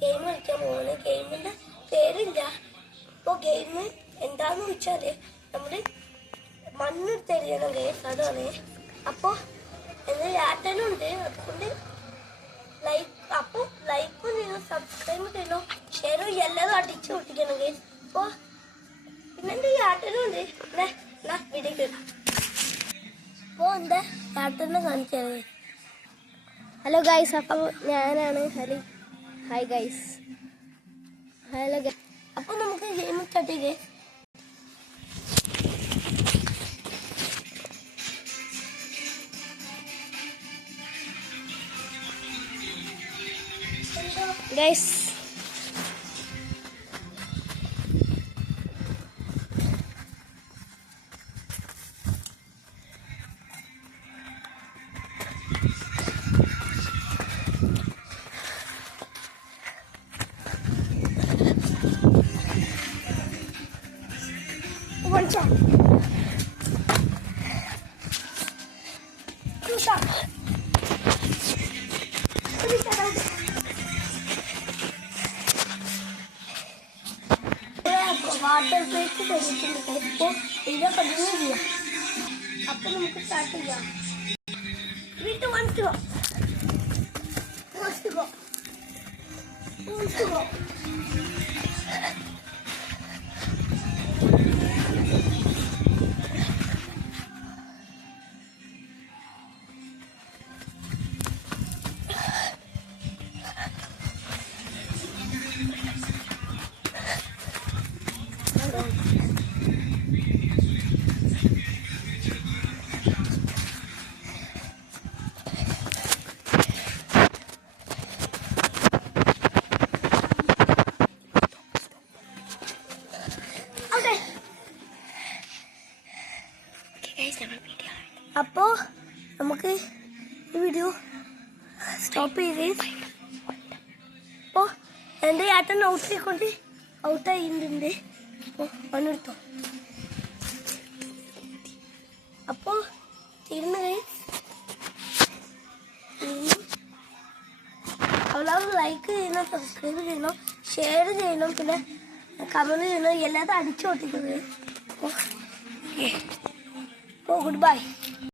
Game കളിക്കാൻ പോകുന്നത്. ഗെയിമിൻ്റെ പേരില്ല. ഇപ്പോൾ ഗെയിം എന്താന്ന് വെച്ചാൽ നമ്മൾ മണ്ണെടുത്തെറിയണം ഗെയിം, അതാണ്. അപ്പോൾ എൻ്റെ ഏട്ടനുണ്ട്, അതുകൊണ്ട് ലൈക്കും ചെയ്യണം, സബ്സ്ക്രൈബ് ചെയ്യണം, ഷെയറും എല്ലാവരും അടിച്ചു പൊട്ടിക്കണം ഗെയിം. അപ്പോൾ പിന്നെ എൻ്റെ ഏട്ടനുണ്ട്. വീഡിയോ കേട്ടോ. അപ്പോൾ എൻ്റെ ഏട്ടനെ കാണിച്ചത്. ഹലോ ഗൈസ്, അപ്പം ഞാനാണ് Hari. Hi guys. Hello guys. അപ്പോൾ നമുക്ക് ഗെയിം സ്റ്റാർട്ട് ചെയ്യേ. Guys one shot. Two shots. Three shots. Water break കഴിഞ്ഞിട്ടുണ്ട്. ഇപ്പോൾ ഇതിനെ കണ്ടിന്യൂ ചെയ്യാം. അപ്പം നമുക്ക് സ്റ്റാർട്ട് ചെയ്യാം. 3, 2, 1 to go. First to go. First to go. അപ്പോൾ നമുക്ക് ഈ വീഡിയോ സ്റ്റോപ്പ് ചെയ്ത്. അപ്പോൾ എൻ്റെ ഏട്ടൻ ഔട്ടായിട്ടുണ്ട്. അപ്പോൾ പണെടുത്തോ. അപ്പോൾ തീർന്നു എല്ലാവരും ലൈക്ക് ചെയ്യണം, സബ്സ്ക്രൈബ് ചെയ്യണം, ഷെയർ ചെയ്യണം, പിന്നെ കമൻറ്റ് ചെയ്യണം, എല്ലാതും അടിച്ചു പൊട്ടിക്കുന്നത്. അപ്പോൾ ഗുഡ് ബൈ.